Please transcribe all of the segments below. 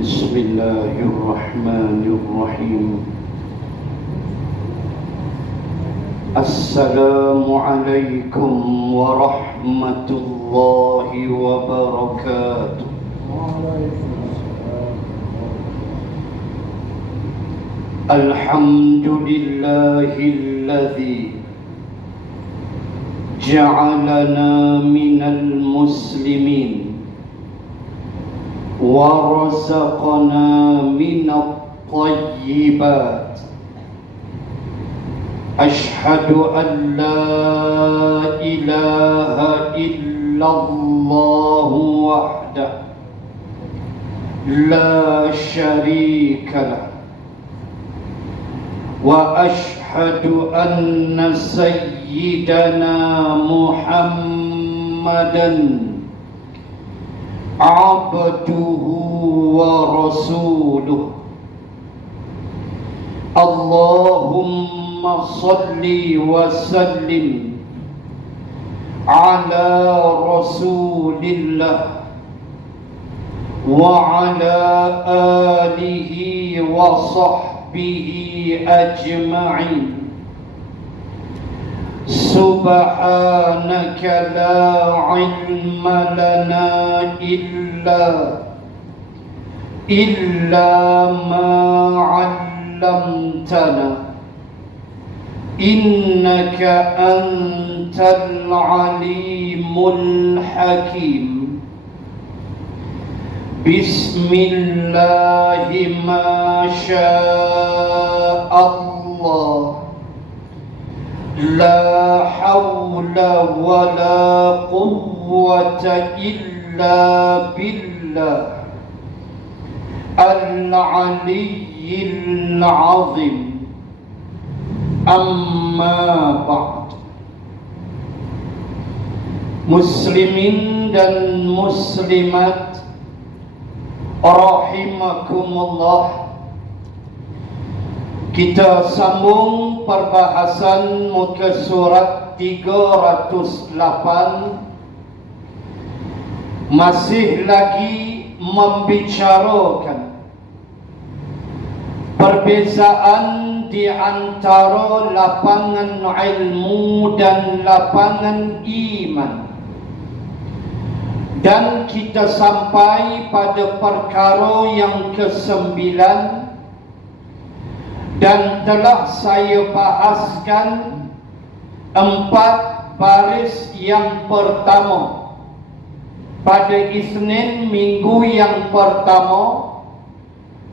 بسم الله الرحمن الرحيم. السلام عليكم ورحمة الله وبركاته. الحمد لله الذي جعلنا من المسلمين ورزقنا من الطيبات. أشهد أن لا إله إلا الله وحده لا شريك له، وأشهد أن سيدنا محمدًا عبده ورسوله. اللهم صل وسلم على رسول الله وعلى آله وصحبه أجمعين. سبحانك لا علم لنا إلا ما علمتنا، إنك أنت العليم الحكيم. بسم الله ما شاء الله، لا حول ولا قوة إلا بالله العلي العظيم. أما بعد. Muslimin dan muslimat rahimakumullah, kita sambung perbahasan muka surat 308. Masih lagi membicarakan perbezaan di antara lapangan ilmu dan lapangan iman. Dan kita sampai pada perkara yang ke-9, dan telah saya bahaskan 4 baris yang pertama pada Isnin minggu yang pertama.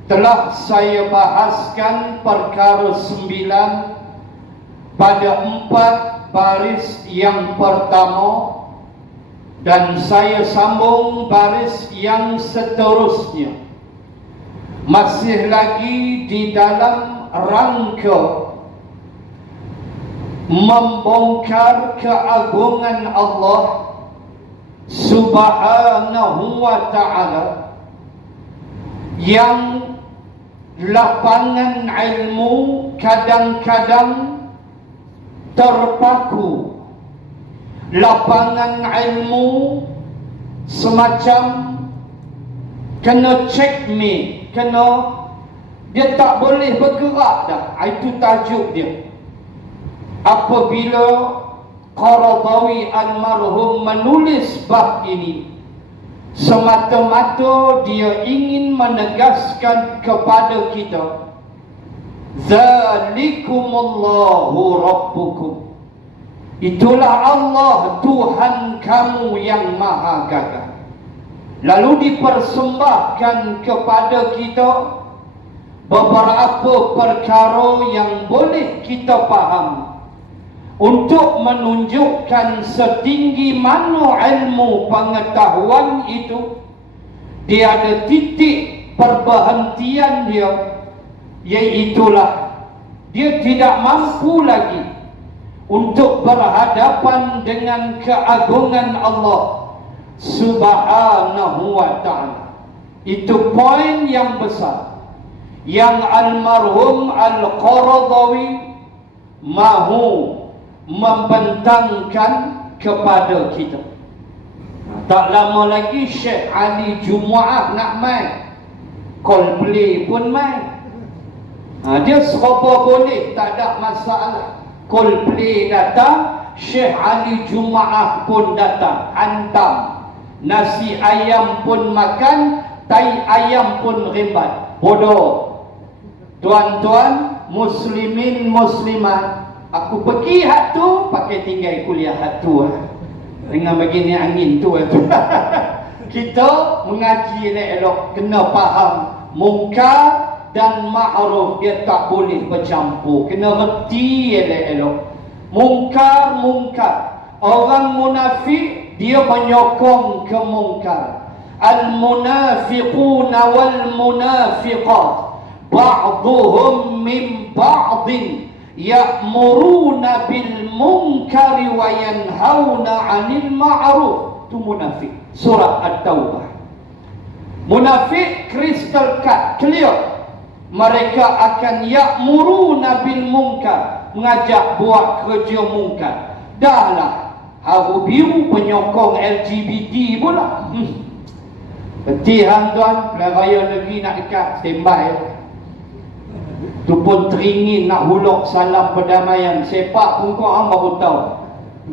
Telah saya bahaskan perkara 9 pada 4 baris yang pertama, dan saya sambung baris yang seterusnya. Masih lagi di dalam rangka membongkar keagungan Allah Subhanahu wa ta'ala, yang lapangan ilmu kadang-kadang terpaku. Lapangan ilmu semacam kena checkmate, dia tak boleh bergerak dah. Itu tajuk dia. Apabila Qaradawi almarhum menulis bab ini, semata-mata dia ingin menegaskan kepada kita, Zalikumullahu Rabbukum, itulah Allah Tuhan kamu yang maha gagah. Lalu dipersembahkan kepada kita beberapa perkara yang boleh kita faham untuk menunjukkan setinggi mana ilmu pengetahuan itu. Dia ada titik perberhentian dia, iaitulah dia tidak mampu lagi untuk berhadapan dengan keagungan Allah Subhanahu wa ta'ala. Itu poin yang besar yang almarhum Al-Qaradawi mahu membentangkan kepada kita. Tak lama lagi Syekh Ali Jumu'ah nak mai. Coldplay pun main. Dia serba boleh, tak ada masalah. Coldplay datang, Syekh Ali Jumaah pun datang, hantam. Nasi ayam pun makan, tai ayam pun rembat. Bodoh. Tuan-tuan, muslimin muslimat, aku pergi hak tu, pakai tinggal kuliah hak tu. Dengan begini angin tu. Kita mengaji elok, kena faham mungkar dan ma'ruf, dia tak boleh bercampur. Kena reti elok. Mungkar. Orang munafik, dia menyokong ke mungkar. Al-munafiquna wal-munafiqat ba'duhum min ba'din ya'muruna bil munkari wa yanhauna 'anil ma'ruf. Itu munafik. Surah At-Taubah. Munafik crystal cut, clear. Mereka akan ya'muruna bil munkar, mengajak buat kerja mungkar. Dahlah haru biru penyokong LGBT pula. Berarti hang tuan, pilihan raya negeri nak dekat, standby. Tu pun teringin nak huluk salam perdamaian. Sepak pun kau hang baru tahu.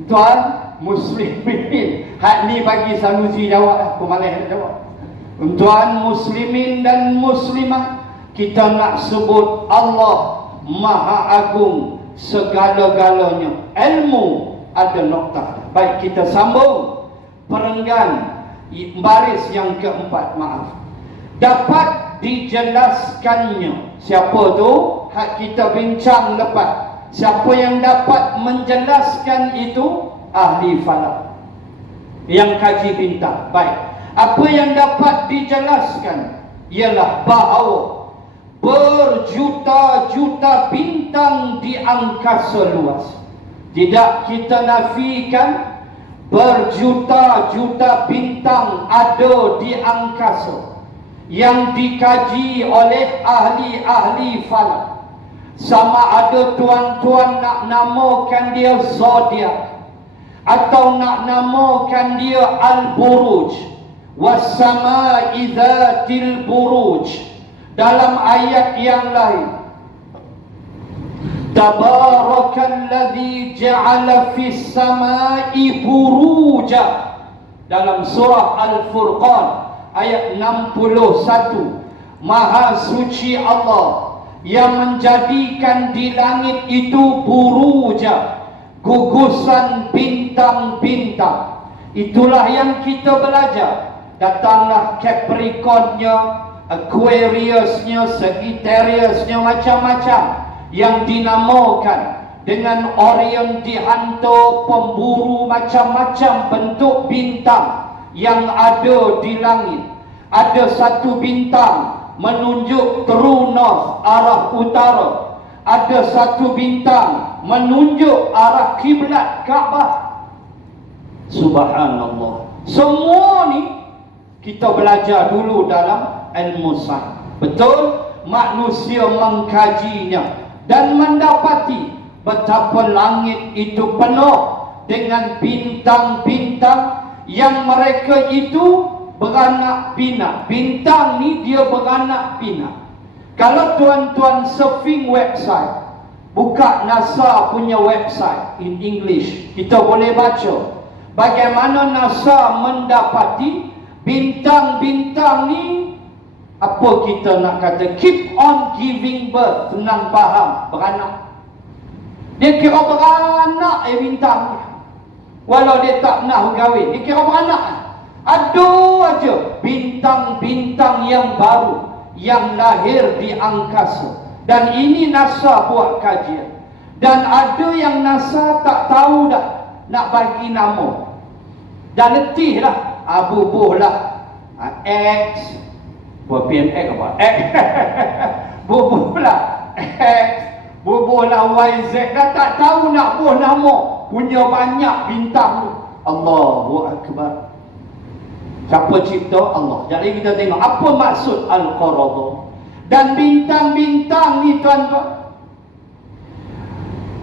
Tuan muslimin, hak ni bagi Sanusi jawab, aku malas nak jawab. Tuan muslimin dan muslimat, kita nak sebut Allah Maha Agung segala-galanya. Ilmu ada nokta. Baik, kita sambung perenggan baris yang keempat. Maaf, dapat dijelaskannya. Siapa tu? Hak kita bincang lepas. Siapa yang dapat menjelaskan itu? Ahli falak, yang kaji bintang. Baik, apa yang dapat dijelaskan ialah bahawa berjuta-juta bintang di angkasa luas. Tidak kita nafikan berjuta-juta bintang ada di angkasa yang dikaji oleh ahli-ahli falak. Sama ada tuan-tuan nak namakan dia zodiak atau nak namakan dia al-buruj, was-sama'i dzatil buruj. Dalam ayat yang lain, tabarakalladzi ja'ala fis sama'i buruja. Dalam surah Al-Furqan ayat 61, Maha suci Allah yang menjadikan di langit itu buruja, gugusan bintang-bintang. Itulah yang kita belajar. Datanglah Capricornnya, Aquariusnya, Sagittariusnya, macam-macam yang dinamakan dengan Orion dihantar, pemburu, macam-macam bentuk bintang yang ada di langit. Ada satu bintang menunjuk true north, arah utara. Ada satu bintang menunjuk arah kiblat Kaabah. Subhanallah. Semua ni kita belajar dulu dalam ilmu sains. Betul, manusia mengkajinya dan mendapati betapa langit itu penuh dengan bintang-bintang yang mereka itu beranak pinak. Bintang ni dia beranak pinak. Kalau tuan-tuan surfing website, buka NASA punya website in English, kita boleh baca bagaimana NASA mendapati bintang-bintang ni, apa kita nak kata, keep on giving birth. Senang faham, beranak. Dia kira beranak bintang ni. Walau dia tak pernah berkahwin, dia kira beranak. Ada aja bintang-bintang yang baru yang lahir di angkasa. Dan ini NASA buat kajian. Dan ada yang NASA tak tahu dah nak bagi nama. Dan letih lah, bubuh lah X, buat PMX apa? X bubuh lah X, bubuh lah YZ. Dah tak tahu nak buah nama. Punya banyak bintang tu. Allahu Akbar. Siapa cipta? Allah. Jadi kita tengok apa maksud Al-Qaradah. Dan bintang-bintang ni tuan-tuan,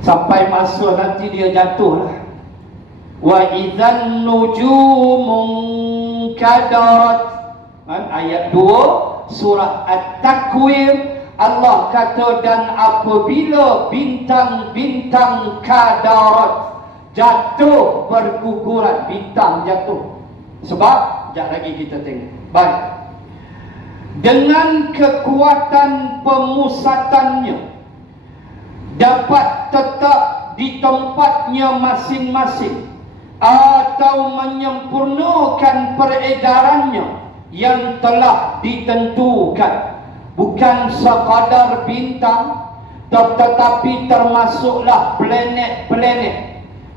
sampai masa nanti dia jatuh lah. Wa idzan nujumun kadarat. Ayat 2 surah At-Takwir, Allah kata, dan apabila bintang-bintang kadarat jatuh berguguran, bintang jatuh. Sebab, sekejap lagi kita tengok. Baik. Dengan kekuatan pemusatannya dapat tetap di tempatnya masing-masing atau menyempurnakan peredarannya yang telah ditentukan. Bukan sekadar bintang, tetapi termasuklah planet-planet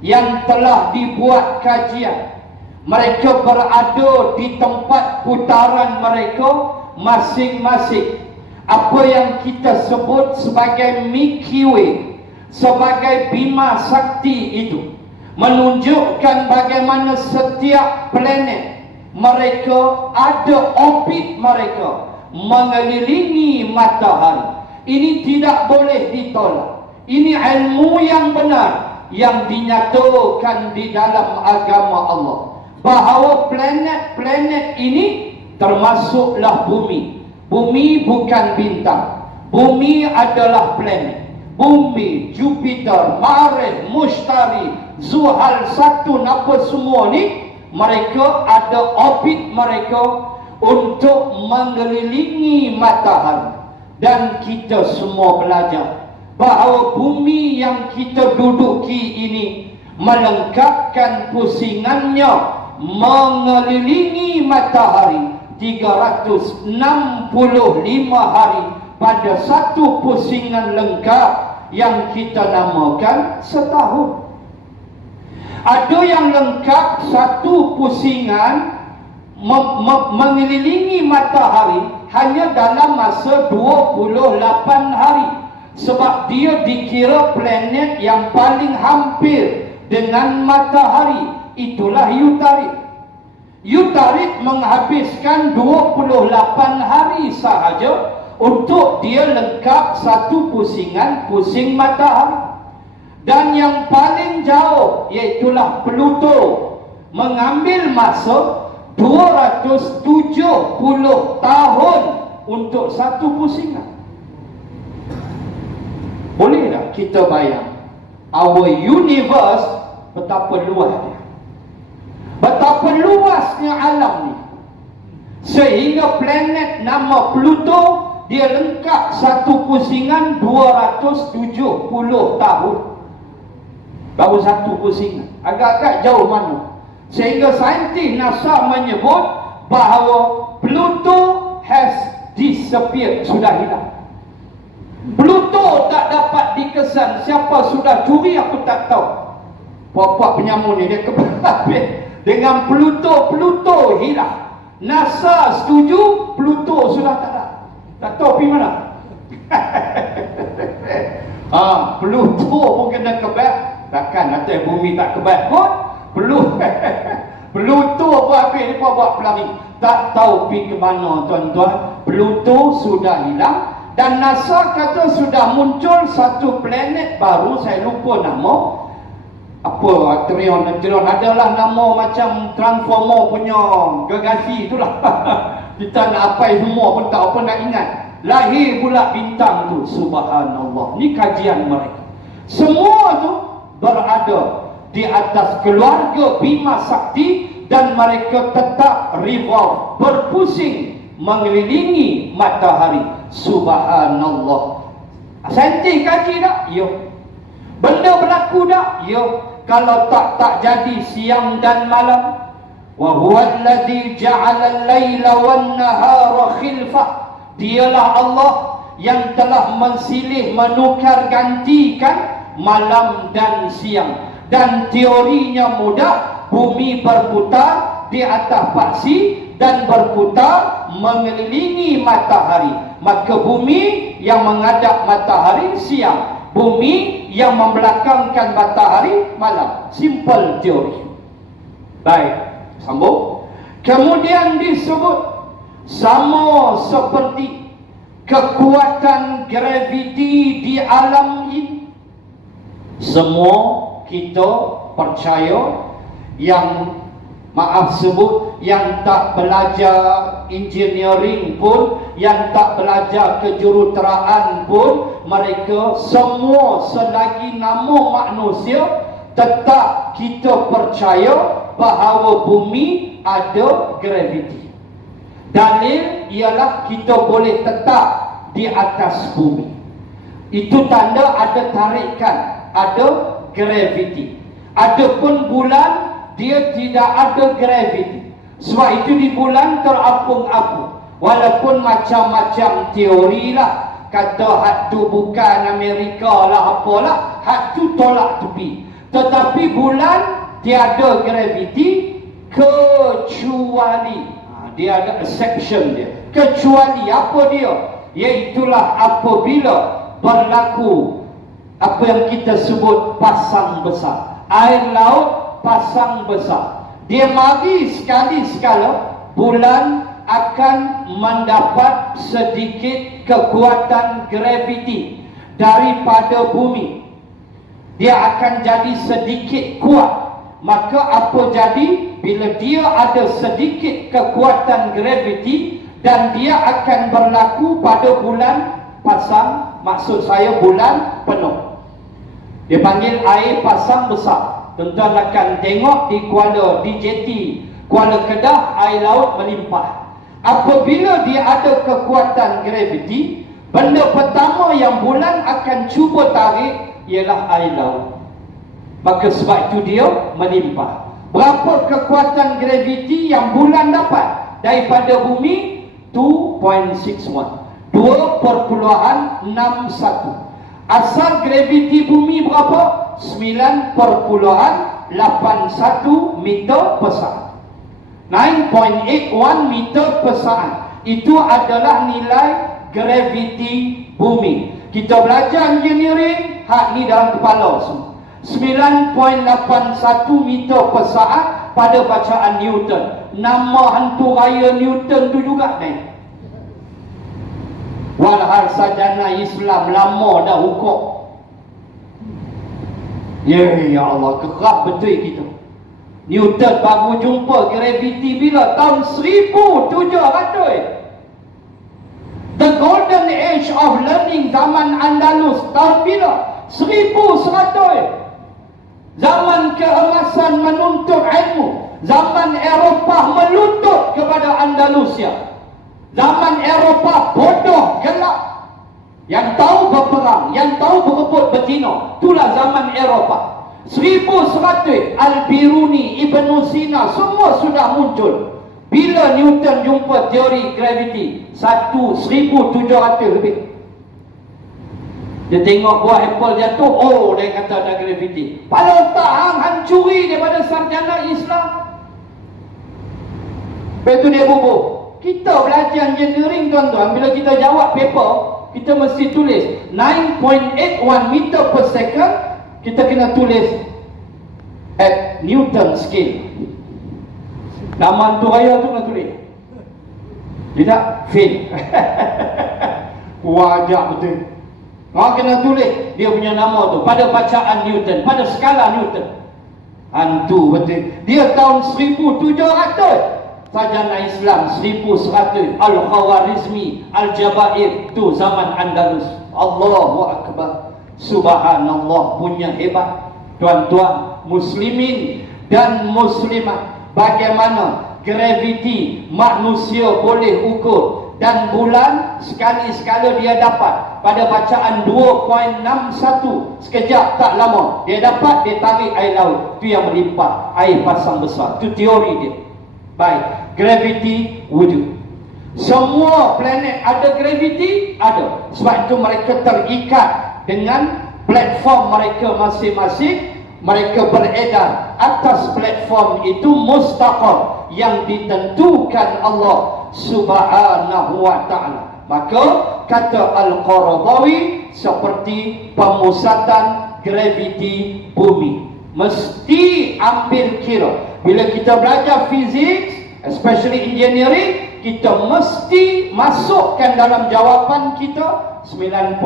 yang telah dibuat kajian. Mereka berada di tempat putaran mereka masing-masing. Apa yang kita sebut sebagai Milky Way, sebagai Bima Sakti itu menunjukkan bagaimana setiap planet mereka ada orbit mereka mengelilingi matahari. Ini tidak boleh ditolak. Ini ilmu yang benar yang dinyatakan di dalam agama Allah, bahawa planet-planet ini termasuklah bumi. Bumi bukan bintang. Bumi adalah planet. Bumi, Jupiter, Marikh, Mushtari, Zuhal, Saturn, apa semua ni, mereka ada orbit mereka untuk mengelilingi matahari. Dan kita semua belajar bahawa bumi yang kita duduki ini melengkapkan pusingannya mengelilingi matahari 365 hari pada satu pusingan lengkap yang kita namakan setahun. Ada yang lengkap satu pusingan mengelilingi matahari hanya dalam masa 28 hari. Sebab dia dikira planet yang paling hampir dengan matahari. Itulah Yutarid. Yutarid menghabiskan 28 hari sahaja untuk dia lengkap satu pusingan pusing matahari. Dan yang paling jauh, iaitulah Pluto, mengambil masa 270 tahun untuk satu pusingan. Boleh tak kita bayang our universe betapa luas dia, betapa luasnya alam ni, sehingga planet nama Pluto dia lengkap satu pusingan 270 tahun baru satu pusingan. Agak-agak jauh mana, sehingga saintis NASA menyebut bahawa Pluto has disappeared, sudah hilang. Pluto tak dapat dikesan. Siapa sudah curi aku tak tahu. Puak-puak penyamun ni dia kebabit dengan Pluto. Pluto hilang. NASA setuju, Pluto sudah tak ada. Tak tahu pergi mana. Pluto pun kena kebab. Takkan atas bumi tak kebab pun. Pluto pun habis ni pun buat pelari. Tak tahu pergi ke mana tuan-tuan. Pluto sudah hilang. Dan NASA kata sudah muncul satu planet baru, saya lupa nama. Apa, Trion, adalah nama macam Transformer punya gergasi itulah. Kita nak apai semua pun tak apa nak ingat. Lahir pula bintang tu, subhanallah. Ni kajian mereka. Semua tu berada di atas keluarga Bima Sakti dan mereka tetap revolve, berpusing mengelilingi matahari. Subhanallah. Saintis kaji tak? Ya. Benda berlaku tak? Ya. Kalau tak jadi siang dan malam. Wa huwa alladhi ja'ala al-laila wan-nahara khilfah. Dialah Allah yang telah mensilih menukar gantikan malam dan siang. Dan teorinya mudah, bumi berputar di atas paksi dan berputar mengelilingi matahari. Maka bumi yang menghadap matahari siang, bumi yang membelakangkan matahari malam. Simple teori. Baik, sambung. Kemudian disebut sama seperti kekuatan graviti di alam ini. Semua kita percaya yang Maaf sebut, yang tak belajar engineering pun, yang tak belajar kejuruteraan pun, mereka semua selagi nama manusia, tetap kita percaya bahawa bumi ada graviti. Dalil ialah kita boleh tetap di atas bumi. Itu tanda ada tarikan, ada graviti. Adapun bulan, dia tidak ada graviti. Sebab itu di bulan terapung-apung. Walaupun macam-macam teori lah, kata hak tu bukan Amerika lah apalah, hak tu tolak tepi. Tetapi bulan tiada graviti kecuali, dia ada exception dia. Kecuali apa dia? Iaitulah apabila berlaku apa yang kita sebut pasang besar. Air laut pasang besar. Dia mari sekali-sekala bulan akan mendapat sedikit kekuatan graviti daripada bumi. Dia akan jadi sedikit kuat. Maka apa jadi? Bila dia ada sedikit kekuatan graviti dan dia akan berlaku pada bulan pasang, maksud saya bulan penuh. Dia panggil air pasang besar. Tuan-tuan akan tengok di jeti Kuala Kedah, air laut melimpah. Apabila dia ada kekuatan graviti, benda pertama yang bulan akan cuba tarik ialah air laut. Maka sebab itu dia melimpah. Berapa kekuatan graviti yang bulan dapat daripada bumi? 2.61, 2.61. Asal graviti bumi berapa? 9.81 meter per saat. 9.81 meter per saat. Itu adalah nilai graviti bumi. Kita belajar engineering, hak ni dalam kepala semua. 9.81 meter per saat pada bacaan Newton. Nama hantu raya Newton tu juga ni. Walhal sarjana Islam lama dah hukum. Ya Allah, kerap betul kita. Newton baru jumpa graviti bila? Tahun 1700. The golden age of learning zaman Andalus tahun bila? 1100. Zaman keemasan menuntut ilmu. Zaman Eropah melutut kepada Andalusia. Zaman Eropah bodoh, gelap. Yang tahu berperang, yang tahu berebut betina. Itulah zaman Eropah. 1100, Al-Biruni, Ibn Sina, semua sudah muncul. Bila Newton jumpa teori graviti? 1700 lebih. Dia tengok buah apple jatuh, oh dia kata ada graviti. Pada otak hang hancuri daripada sarjana Islam. Lepas itu dia bubuh. Kita belajar engineering tuan-tuan, bila kita jawab paper, kita mesti tulis 9.81 meter per second. Kita kena tulis at Newton scale. Nama tu raya tu kena tulis. Tidak? Fail. Wajah betul. Orang kena tulis dia punya nama tu pada bacaan Newton, pada skala Newton. Hantu betul. Dia tahun 1700. Sarjana Islam 1100. Al-Khawarizmi, Al-Jabair, tu zaman Andalus. Allahu Akbar. Subhanallah, punya hebat. Tuan-tuan muslimin dan muslimat, bagaimana graviti manusia boleh ukur. Dan bulan sekali-sekala dia dapat pada bacaan 2.61. Sekejap tak lama dia dapat, dia tarik air laut. Itu yang melimpah, air pasang besar. Itu teori dia. Baik, graviti wujud. Semua planet ada graviti? Ada. Sebab itu mereka terikat dengan platform mereka masing-masing. Mereka beredar atas platform itu mustaqar yang ditentukan Allah Subhanahu wa ta'ala. Maka kata Al-Qaradawi, seperti pemusatan graviti bumi, mesti ambil kira. Bila kita belajar fizik, especially engineering, kita mesti masukkan dalam jawapan kita 9.81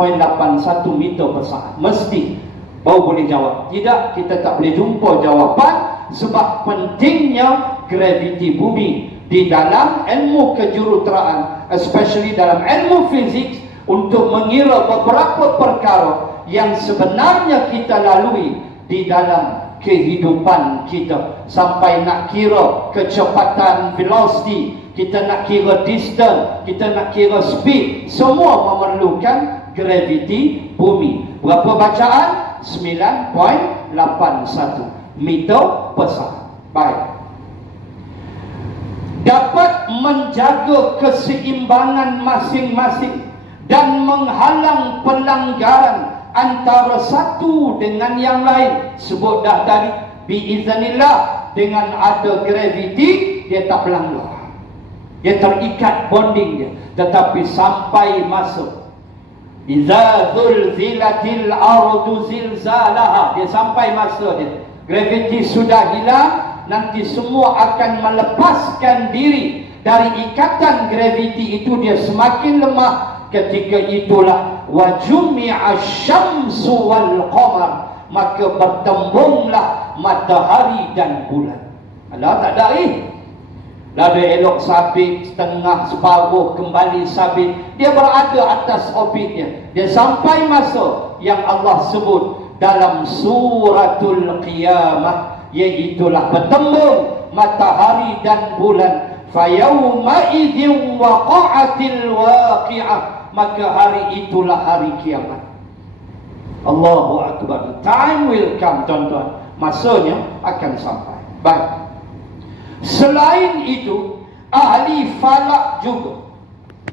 meter per saat. Mesti. Baru boleh jawab. Tidak, kita tak boleh jumpa jawapan. Sebab pentingnya graviti bumi. Di dalam ilmu kejuruteraan, especially dalam ilmu fizik, untuk mengira beberapa perkara yang sebenarnya kita lalui di dalam kehidupan kita, sampai nak kira kecepatan velocity, kita nak kira distance, kita nak kira speed, semua memerlukan graviti bumi. Berapa bacaan? 9.81 meter per saat. Baik. Dapat menjaga keseimbangan masing-masing dan menghalang pelanggaran antara satu dengan yang lain. Sebut dah tadi, biiznillah, dengan ada graviti dia tak pelanggar, dia terikat bonding dia. Tetapi sampai masa iza zulzilatil ardu zilzalaha, dia sampai masa dia graviti sudah hilang, nanti semua akan melepaskan diri dari ikatan graviti itu, dia semakin lemah. Ketika itulah wajumi'a syamsu wal qamar, maka bertembunglah matahari dan bulan. Alah, tak ada Lalu elok sabit, setengah, separuh, kembali sabit. Dia berada atas orbitnya. Dia sampai masa yang Allah sebut dalam suratul Qiyamah, iaitulah bertembung matahari dan bulan. Fayawma idzin waqa'atil waqi'ah, maka hari itulah hari kiamat. Allahu Akbar. Time will come, tuan-tuan. Masanya akan sampai. Baik. Selain itu, ahli falak juga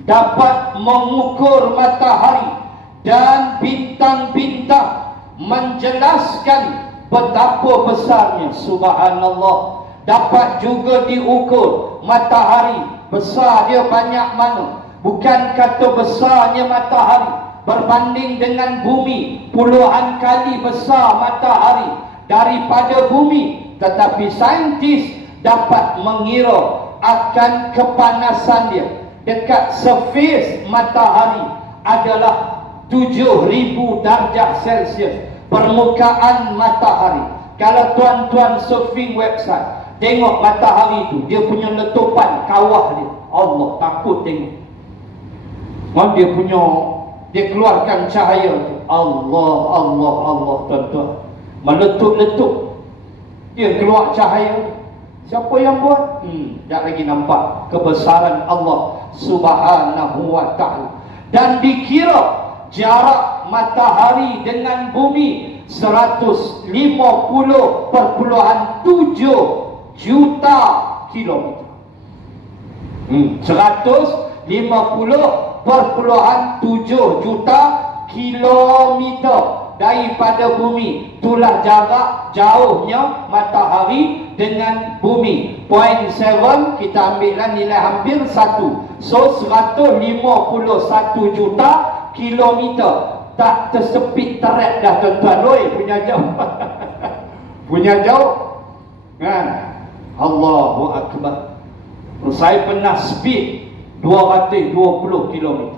dapat mengukur matahari dan bintang-bintang, menjelaskan betapa besarnya. Subhanallah. Dapat juga diukur matahari, besar dia banyak mana. Bukan kata besarnya matahari berbanding dengan bumi, puluhan kali besar matahari daripada bumi, tetapi saintis dapat mengira akan kepanasan dia. Dekat surface matahari adalah 7,000 darjah Celsius permukaan matahari. Kalau tuan-tuan surfing website, tengok matahari itu, dia punya letupan kawah dia, Allah takut tengok. Dia keluarkan cahaya tu, Allah, Allah, Allah, tuan-tuan, meletup-letup, dia keluar cahaya. Siapa yang buat? Tak lagi nampak kebesaran Allah Subhanahu wa ta'ala. Dan dikira jarak matahari dengan bumi 150.7 juta kilometer. 150.7 juta kilometer daripada bumi. Itulah jarak jauhnya matahari dengan bumi. 0.7, kita ambillah nilai hampir 1. So 151 juta kilometer. Tak tersepit teret dah, tuan-tuan. Oi, punya jauh. Punya jauh kan? Allahu Akbar. Saya pernah speed 220 km.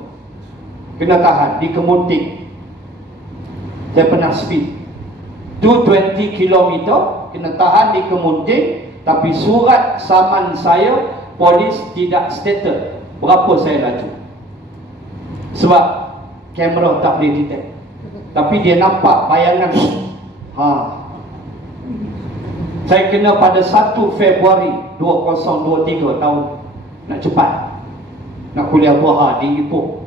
Kena tahan di Kemunting. Saya pernah speed 220 km, kena tahan di Kemunting. Tapi surat saman saya, polis tidak stated berapa saya laju. Sebab kamera tak boleh detect. Tapi dia nampak bayangan. Saya kena pada 1 Februari 2023 tahun. Nak cepat, nak kuliah duha di Ipoh.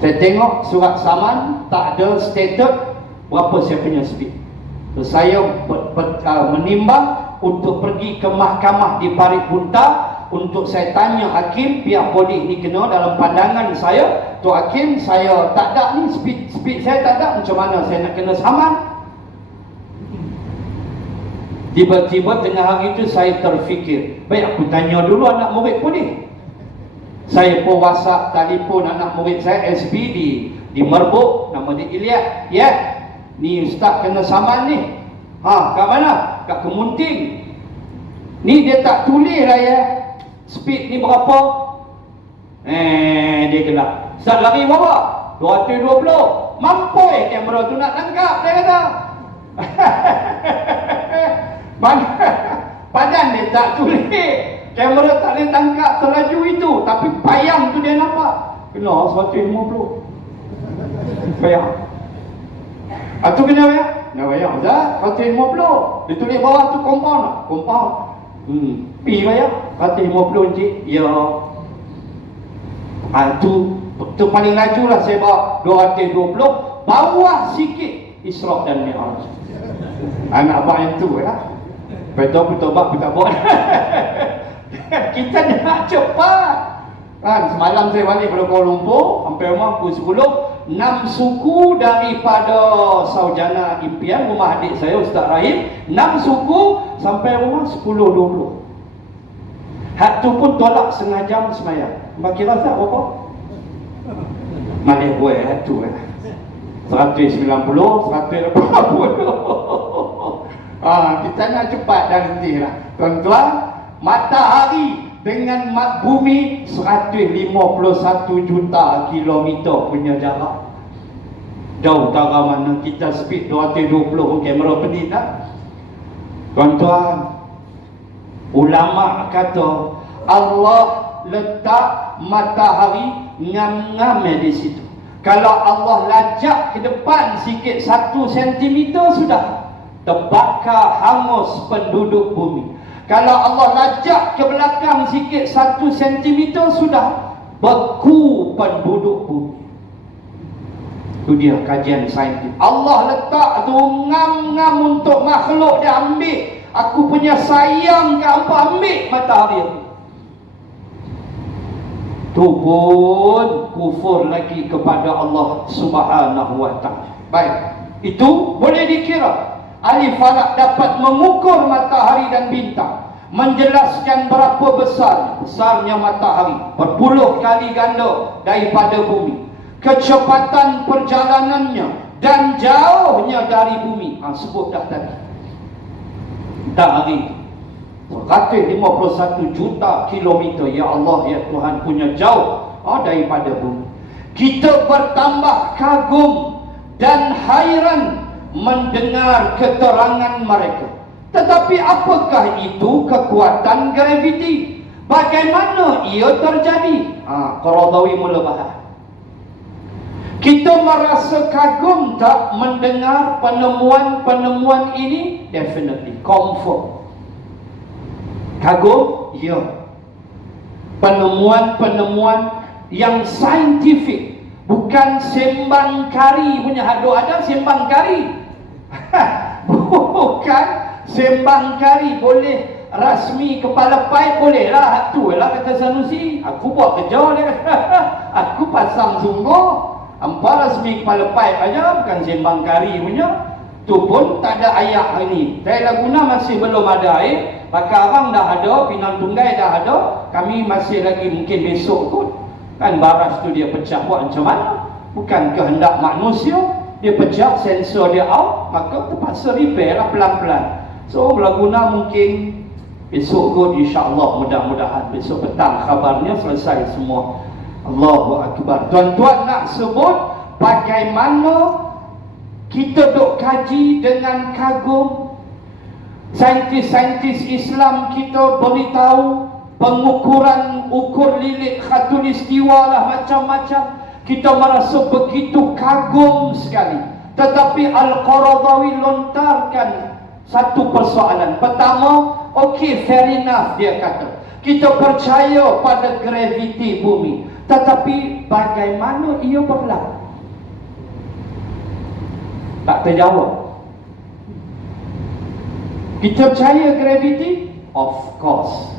Saya tengok surat saman, tak ada stated berapa saya punya speed. So, saya menimbang untuk pergi ke mahkamah di Paripurna, untuk saya tanya hakim, pihak polis ni kena dalam pandangan saya, tu hakim, saya tak ada ni, speed saya tak ada, macam mana saya nak kena saman? Tiba-tiba tengah hari itu saya terfikir, baik aku tanya dulu anak murid polis. Saya pun WhatsApp, telefon anak murid saya SB di Merbuk, nama dia Ilyas. Ya, ni ustaz kena saman ni. Kat mana? Kat Kemunting. Ni dia tak tulis lah ya, speed ni berapa. Dia gelap. Ustaz lari berapa? 220. Mampoi kamera tu nak tangkap, dia kata. Padan dia tak tulis. Kamera tak boleh tangkap selaju itu. Tapi bayang tu dia nampak. Kena 150. Bayang. Itu kena bayang? Kena bayang. Zat, 150. Dia tulis bawah tu compound. Compound. Pi bayang. 150 encik. Ya. Tu paling laju lah saya bawa 220. Bawah sikit Isra' dan Mi'raj. Anak abang yang tu lah. Betul bertobat kita buat. Kita nak cepat. Kan semalam saya balik dari Kuala Lumpur sampai rumah pukul 10. 6 suku daripada Saujana Impian, rumah adik saya Ustaz Rahim. 6 suku sampai rumah 10-20. Hak tu pun tolak setengah jam semayang. Bagi rasa berapa? Malik buat hak tu 190, 180. Kita nak cepat dan hentilah. Tuan-tuan, matahari dengan bumi 151 juta kilometer punya jarak. Jauh tara mana kita speed 220 kamera pedih tak? Tuan-tuan, ulama kata Allah letak matahari ngam-ngam di situ. Kalau Allah lajak ke depan sikit 1 cm sudah terbakar hangus penduduk bumi. Kalau Allah lajak ke belakang sikit 1 cm sudah beku penduduk bumi. Itu dia kajian saintis. Allah letak tu ngam-ngam untuk makhluk dia ambil. Aku punya sayang ke apa, ambil matahari itu. Tu pun kufur lagi kepada Allah Subhanahu wa ta'ala. Baik, itu boleh dikira ahli falak dapat mengukur matahari dan bintang, menjelaskan berapa besarnya matahari, berpuluh kali ganda daripada bumi, kecepatan perjalanannya dan jauhnya dari bumi. Sebut dah tadi. Matahari 151 juta kilometer. Ya Allah, ya Tuhan, punya jauh daripada bumi. Kita bertambah kagum dan hairan mendengar keterangan mereka. Tetapi apakah itu kekuatan graviti? Bagaimana ia terjadi? Qaradawi mula bahas. Kita merasa kagum tak mendengar penemuan-penemuan ini? Definitely. Confirm. Kagum? Ya. Penemuan-penemuan yang saintifik, bukan sembang kari punya. Ada sembang kari. Bukan sembang kari. Boleh rasmi kepala paip, boleh lah. Tu lah kata Sanusi. Aku buat kerja dia. Aku pasang sungguh. Hampa rasmi kepala paip aja, bukan sembang kari punya. Tu pun tak ada air ini. Dari Laguna masih belum ada air. Pakarang dah ada, Pinang Tunggai dah ada. Kami masih lagi mungkin besok kot. Kan baras tu dia pecah, buat macam mana? Bukan kehendak manusia. Dia pecah, sensor dia out, maka terpaksa repair lah pelan-pelan. So Laguna mungkin besok kot, insyaAllah, mudah-mudahan besok petang khabarnya selesai semua. Allahu Akbar. Tuan-tuan nak sebut bagaimana kita duk kaji dengan kagum. Saintis-saintis Islam kita beritahu pengukuran ukur lilit khatulistiwa lah, macam-macam. Kita merasa begitu kagum sekali. Tetapi Al-Qaradawi lontarkan satu persoalan. Pertama, okey, fair enough, dia kata. Kita percaya pada graviti bumi. Tetapi bagaimana ia berlaku? Tak terjawab. Kita percaya graviti? Of course.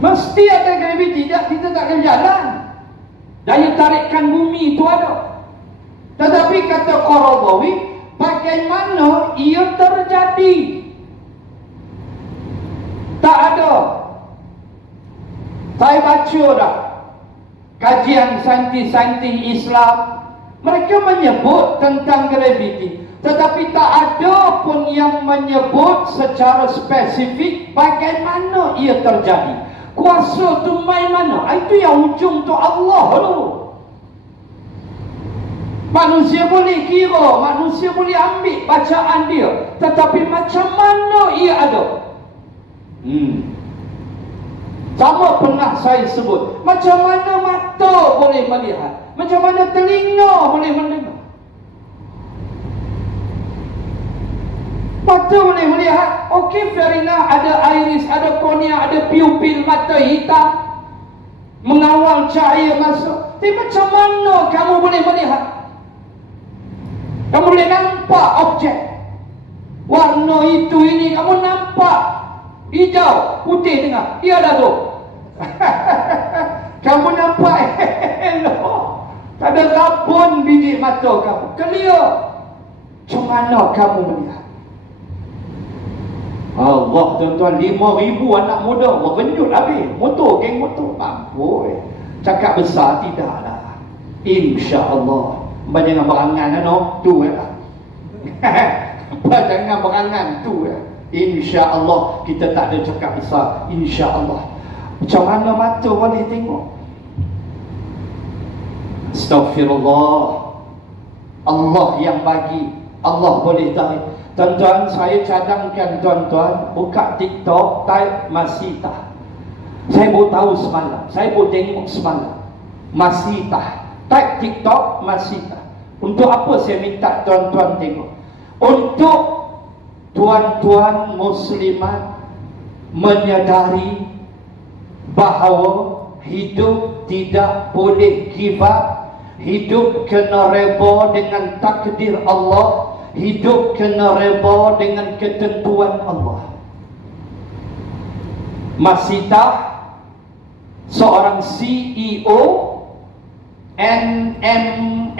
Mesti ada graviti, kita tak akan jalan. Daya tarikan bumi itu ada. Tetapi kata Qaradawi, bagaimana ia terjadi? Tak ada. Saya baca dah kajian saintis-saintis Islam. Mereka menyebut tentang graviti, tetapi tak ada pun yang menyebut secara spesifik bagaimana ia terjadi. Kuasa tu main mana? Itu yang ujung tu Allah tu. Manusia boleh kira, manusia boleh ambil bacaan dia, tetapi macam mana ia ada? Sama pernah saya sebut, macam mana mata boleh melihat, macam mana telinga boleh mendengar. Mata boleh melihat, okey, fair enough, ada iris, ada kornea, ada pupil mata hitam mengawal cahaya masuk. Tapi macam mana kamu boleh melihat? Kamu boleh nampak objek, warna itu ini, kamu nampak hijau, putih tengah, dia dah tu. Kamu nampak elok, tak ada rabun biji mata kamu, clear. Macam mana kamu melihat? Allah, tuan-tuan, 5,000 anak muda merenyut habis. Geng motor, mampu. Cakap besar tidaklah. InsyaAllah. Jangan berangan, tu lah. Jangan berangan, tu lah. InsyaAllah kita tak ada cakap besar. InsyaAllah. Macam mana mata boleh tengok? Astaghfirullah. Allah yang bagi, Allah boleh tarik. Tuan-tuan, saya cadangkan tuan-tuan buka TikTok, type Masitah. Saya baru tahu semalam, saya baru tengok semalam Masitah. Type TikTok Masitah. Untuk apa saya minta tuan-tuan tengok? Untuk tuan-tuan muslimat menyadari bahawa hidup tidak boleh give up. Hidup kena reba dengan takdir Allah. Hidup kena reba dengan ketentuan Allah. Masitah, seorang CEO NM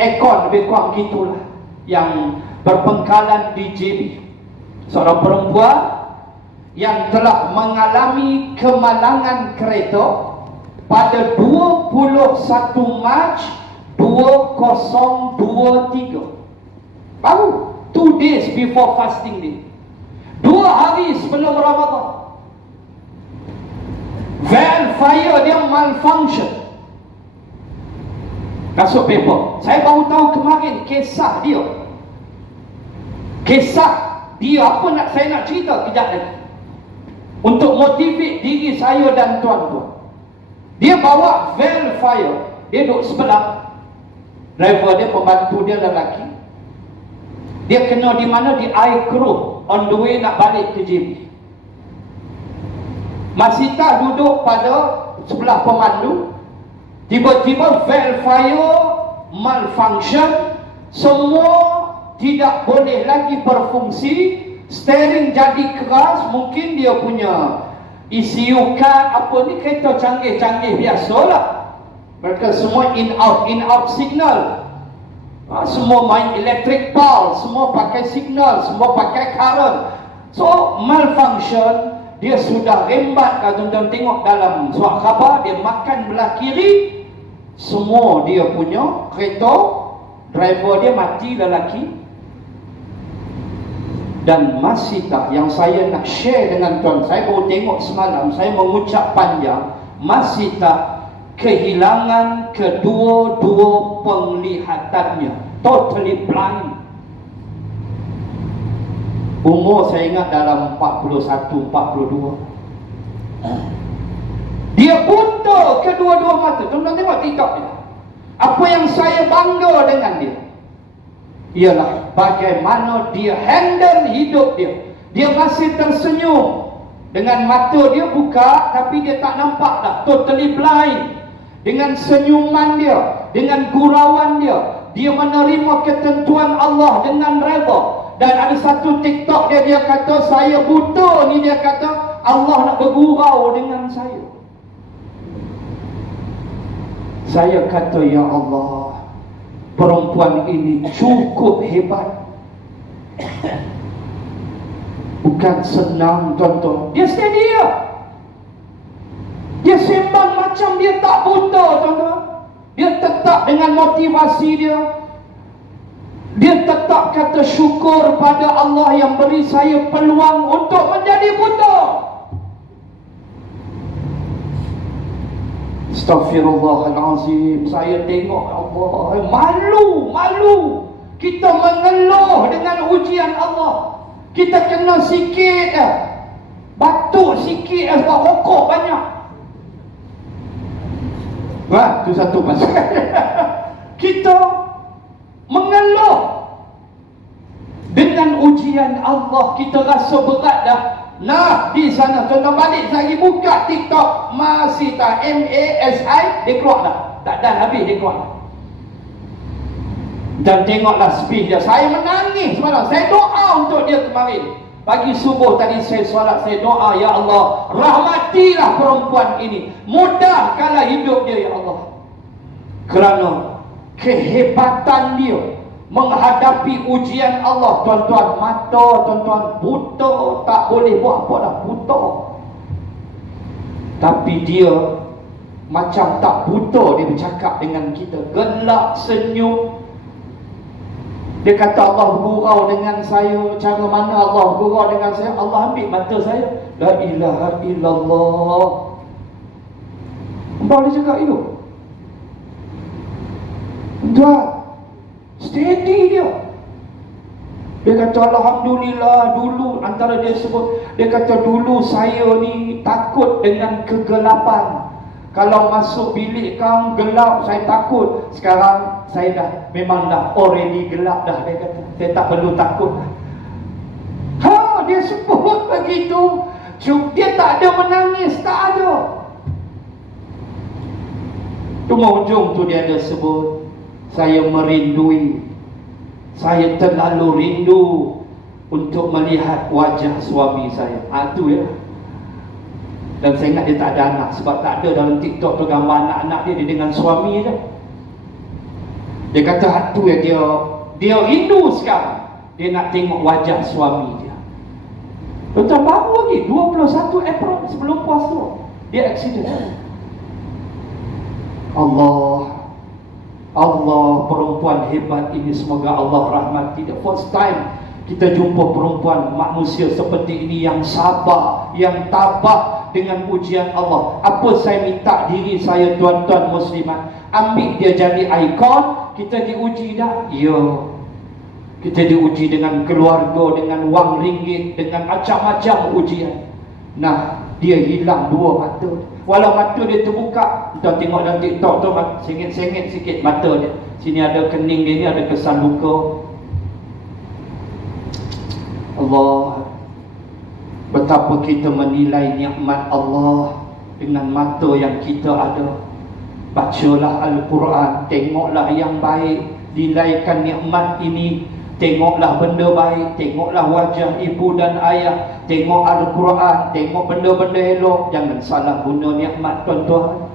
Econ, lebih kurang gitulah, yang berpengkalan di JB. Seorang perempuan yang telah mengalami kemalangan kereta pada 21 Mac 2023. Baru 2 days before fasting day, 2 hari sebelum Ramadan. Valve fire dia malfunction. Masuk paper. Saya baru tahu kemarin kisah dia. Kisah dia, apa nak saya nak cerita kejap lagi, untuk motivate diri saya dan tuan-tuan. Dia bawa valve fire, dia duduk sebelah driver dia, pembantu dia lelaki. Dia kena di mana? Di iCrow, on the way nak balik ke JB. Masitah duduk pada sebelah pemandu. Tiba-tiba valve fire malfunction, semua tidak boleh lagi berfungsi. Steering jadi keras. Mungkin dia punya ECU card, apa ni, kereta canggih-canggih biasalah. Mereka semua in out signal. Semua main electric pulse, semua pakai signal, semua pakai current. So malfunction. Dia sudah rembat. Kalau tuan-tuan tengok dalam surat khabar, dia makan belah kiri, semua dia punya kereta, driver dia mati, lelaki. Dan Masitah yang saya nak share dengan tuan, saya baru tengok semalam, saya mengucap panjang. Masitah kehilangan kedua-dua penglihatannya, totally blind. Umur saya ingat dalam 41, 42. Dia buta kedua-dua mata. Tuan-tuan tengok TikTok dia. Apa yang saya bangga dengan dia ialah bagaimana dia handle hidup dia. Dia masih tersenyum. Dengan mata dia buka, tapi dia tak nampak dah, totally blind. Dengan senyuman dia, dengan gurauan dia, dia menerima ketentuan Allah dengan redha. Dan ada satu TikTok dia kata, saya buta ni, dia kata Allah nak bergurau dengan saya. Saya kata, ya Allah, perempuan ini cukup hebat. Bukan senang, tuan-tuan. Dia steady ya. Dia sembang macam dia tak buta, tuan-tuan. Dia tetap dengan motivasi dia. Dia tetap kata syukur pada Allah yang beri saya peluang untuk menjadi buta. Astaghfirullahalazim. Saya tengok, Allah, malu. Kita mengeluh dengan ujian Allah. Kita kena sikit batuk sikit sebab rokok banyak. Itu satu pasal. Kita mengeluh dengan ujian Allah. Kita rasa berat dah. Nah, di sana contoh balik lagi buka TikTok, masih tak MASI, dia keluar dah. Tak dah habis dia keluar dah. Dan tengoklah speed dia. Saya menangis semalam. Saya doa untuk dia kemarin. Pagi subuh tadi saya solat, saya doa, ya Allah, rahmatilah perempuan ini, mudahkanlah hidup dia, ya Allah. Kerana kehebatan dia menghadapi ujian Allah. Tuan-tuan, mata tuan-tuan buta, tak boleh buat apa dah, buta. Tapi dia macam tak buta, dia bercakap dengan kita, gelak, senyum. Dia kata Allah gurau dengan saya. Cara mana Allah gurau dengan saya? Allah ambil mata saya. La ilaha illallah. Boleh cakap itu? Tuan, steady dia. Dia kata Alhamdulillah. Dulu antara dia sebut, dia kata dulu saya ni takut dengan kegelapan. Kalau masuk bilik kau gelap, saya takut. Sekarang saya dah, memang dah already gelap dah. Dia kata, saya tak perlu takut. Dia sebut begitu. Dia tak ada menangis, tak ada. Cuma ujung tu dia ada sebut, saya merindui, saya terlalu rindu untuk melihat wajah suami saya. Itu ya. Dan saya ingat dia tak ada anak, sebab tak ada dalam TikTok tu gambar anak-anak dia dengan suami je. Dia kata tu ya, dia rindu sekarang. Dia nak tengok wajah suami dia. Betul, baru lagi 21 April sebelum puasa dia accident. Allah, perempuan hebat ini, semoga Allah rahmati dia. First time kita jumpa perempuan manusia seperti ini, yang sabar, yang tabah dengan ujian Allah. Apa saya minta diri saya, tuan-tuan muslimat, ambil dia jadi ikon. Kita diuji dah? Ya. Kita diuji dengan keluarga, dengan wang ringgit, dengan macam-macam ujian. Nah, dia hilang dua mata. Walau mata dia terbuka, kita tengok dalam TikTok tu, sengit-sengit sikit mata dia. Sini ada kening dia ni, ada kesan luka. Allah, betapa kita menilai nikmat Allah dengan mata yang kita ada. Bacalah Al-Quran, tengoklah yang baik, nilaikan nikmat ini. Tengoklah benda baik, tengoklah wajah ibu dan ayah, tengok Al-Quran, tengok benda-benda elok. Jangan salah guna nikmat, tuan-tuan.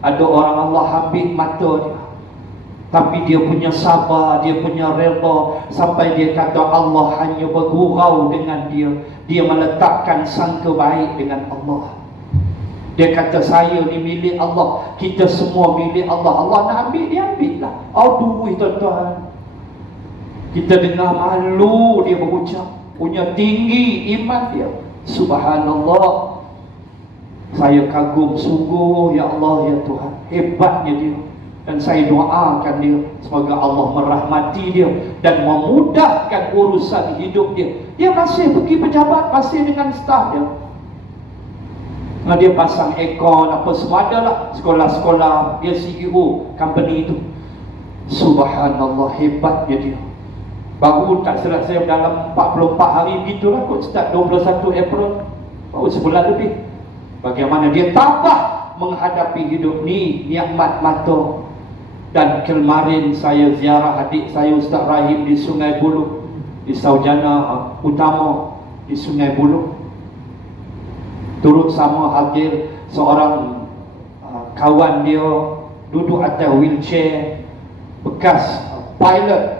Ada orang Allah ambil mata dia, tapi dia punya sabar, dia punya redha, sampai dia kata Allah hanya bergurau dengan dia. Dia meletakkan sangka baik dengan Allah. Dia kata saya ni milik Allah, kita semua milik Allah. Allah nak ambil, dia ambil lah. Aduh tuan-tuan, kita dengar malu dia berucap, punya tinggi iman dia. Subhanallah, saya kagum sungguh, ya Allah, ya Tuhan, hebatnya dia. Dan saya doakan dia, semoga Allah merahmati dia dan memudahkan urusan hidup dia. Dia masih pergi pejabat, masih dengan staf dia. Nah, dia pasang aircon apa semua adalah, sekolah-sekolah, dia CEO company itu. Subhanallah, hebatnya dia. Baru tak silap saya dalam 44 hari begitulah kot, start 21 April, baru sebulan lebih. Bagaimana dia tabah menghadapi hidup ni, nikmat mata. Dan kemarin saya ziarah adik saya Ustaz Rahim di Sungai Buloh, di Saujana Utama di Sungai Buloh. Turut sama hadir seorang kawan dia, duduk atas wheelchair, bekas pilot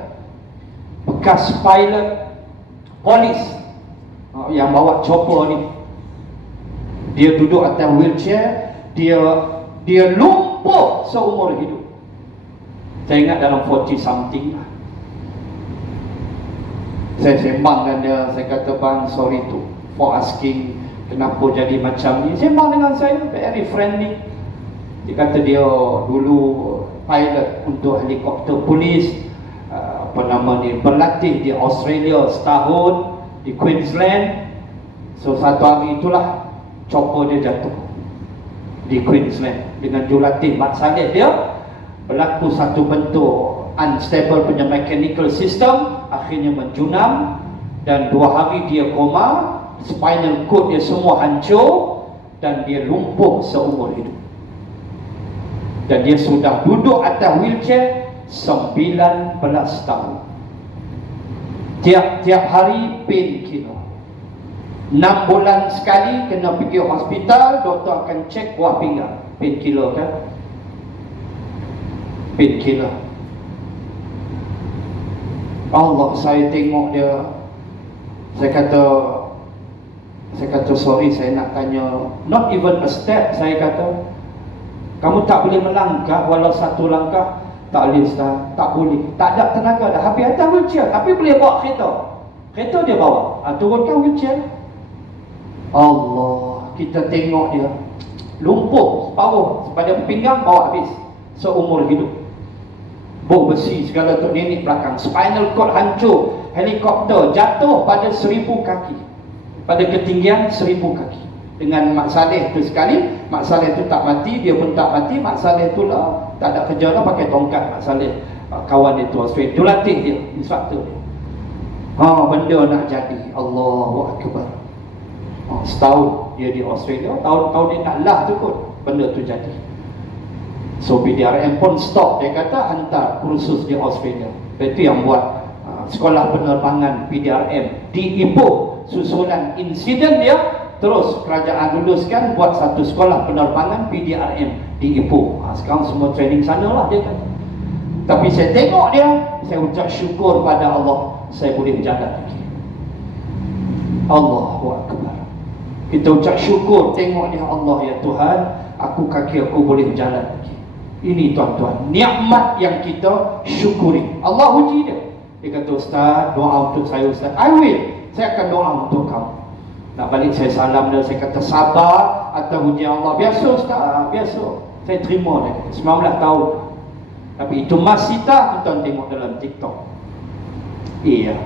polis yang bawa chopper ni. Dia duduk atas wheelchair, dia lumpuh seumur hidup. Saya ingat dalam 40 something lah. Saya sembang dengan dia, saya kata, bang, sorry for asking, kenapa jadi macam ni. Sembang dengan saya, very friendly. Dia kata dia dulu pilot untuk helikopter polis, berlatih di Australia setahun, di Queensland. So satu hari itulah chopper dia jatuh di Queensland. Dengan jurulatih Mat Saleh dia, berlaku satu bentuk unstable punya mechanical system, akhirnya menjunam dan 2 hari dia koma, spinal cord dia semua hancur dan dia lumpuh seumur hidup. Dan dia sudah duduk atas wheelchair 19 tahun. Tiap hari painkiller. 6 bulan sekali kena pergi hospital, doktor akan cek buah pinggang. Painkiller kan? Painkiller. Allah, saya tengok dia. Saya kata sorry, saya nak tanya. Not even a step, saya kata. Kamu tak boleh melangkah walau satu langkah? Tak boleh, Ustaz. Tak boleh. Tak ada tenaga dah. Habis atas wheelchair. Tapi boleh bawa kereta. Kereta dia bawa. Turunkan wheelchair. Allah, kita tengok dia lumpuh separuh pada pinggang, bawa habis seumur hidup. Bom besi segala tu nenek belakang. Spinal cord hancur. Helikopter jatuh pada 1000 kaki. Pada ketinggian 1000 kaki. Dengan Mak Saleh tu sekali, Mak Saleh tu tak mati, dia pun tak mati. Mak Saleh tu lah tak ada kerja lah, pakai tongkat Mak Saleh, kawan dia tu Australia. Tu latih dia, instruktur dia. Benda nak jadi. Allahu Akbar. Setahun dia di Australia, tahun-tahun dia nak lah tu pun benda tu jadi. So PDRM pun stop. Dia kata hantar kursus di Australia. Itu yang buat sekolah penerbangan PDRM di Ipoh. Susulan insiden dia, terus kerajaan luluskan buat satu sekolah penerbangan PDRM di Ipoh. Sekarang semua training sana lah dia kata. Tapi saya tengok dia, saya ucap syukur pada Allah, saya boleh berjalan lagi. Allahu Akbar. Kita ucap syukur, tengok dia, Allah ya Tuhan, kaki aku boleh berjalan lagi. Ini tuan-tuan, nikmat yang kita syukuri. Allah uji dia. Dia kata, Ustaz, doa untuk saya Ustaz. I will. Saya akan doa untuk kamu. Nak balik saya salam dia, saya kata sabar atas ujian Allah. Biasa Ustaz, biasa. Saya terima dia. 19 tahun. Tapi itu masih tak tuan tengok dalam TikTok. Iya.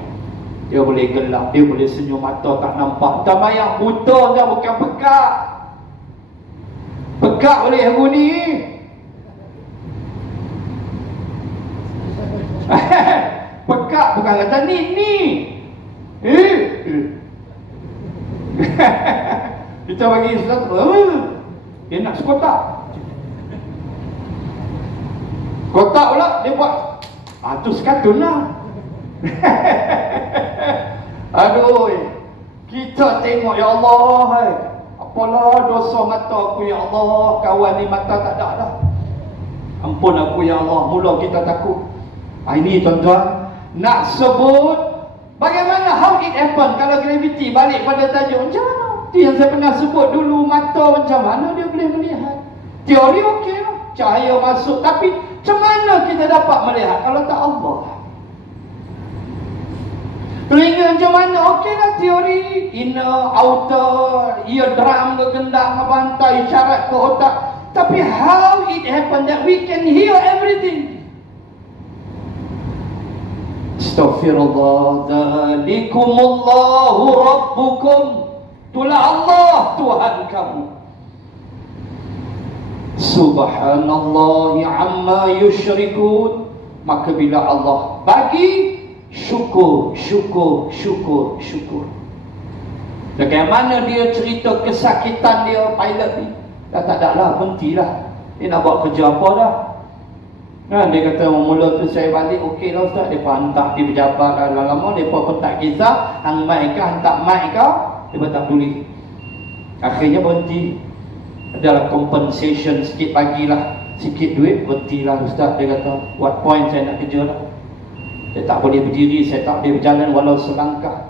Dia boleh gelap, dia boleh senyum, mata tak nampak. Tak bayang buta dah, bukan pekak. Pekak boleh hari ni. Pekak bukan kata ni. Kita bagi sesuatu, dia nak sekotak. Kotak pula dia buat. Tu sekatun lah. Aduh, kita tengok ya Allah, apalah dosa mata aku ya Allah. Kawan ni mata tak ada dah. Ampun aku ya Allah. Mula kita takut. Ini tuan-tuan, nak sebut bagaimana, how it happen. Kalau gravity balik pada tajuk, macam mana? Itu yang saya pernah sebut dulu. Mata macam mana dia boleh melihat? Teori okey lah, cahaya masuk. Tapi macam mana kita dapat melihat kalau tak Allah? Telinga macam mana? Okey lah teori, inner, outer, eardrum ke gendang ke bantai, isyarat ke otak. Tapi how it happen that we can hear everything? Astaghfirullah. Dzalikumullahu rabbukum. Itulah Allah Tuhan kamu. Subhanallah amma yusyrikun. Maka bila Allah bagi, syukur. Bagaimana dia cerita kesakitan dia, pilot ni dah tak ada lah, berhentilah. Dia nak buat kerja apa dah. Dia kata mula tu saya balik, okey lah Ustaz. Dia hantar di pejabat dah lama, dia pun tak kisah hang mic ke hantar mic ke, dia pun tak peduli. Akhirnya berhenti. Adalah compensation sikit, bagilah sikit duit, berhentilah Ustaz. Dia kata what point saya nak kerja dah. Saya tak boleh berdiri, saya tak boleh berjalan walau selangkah.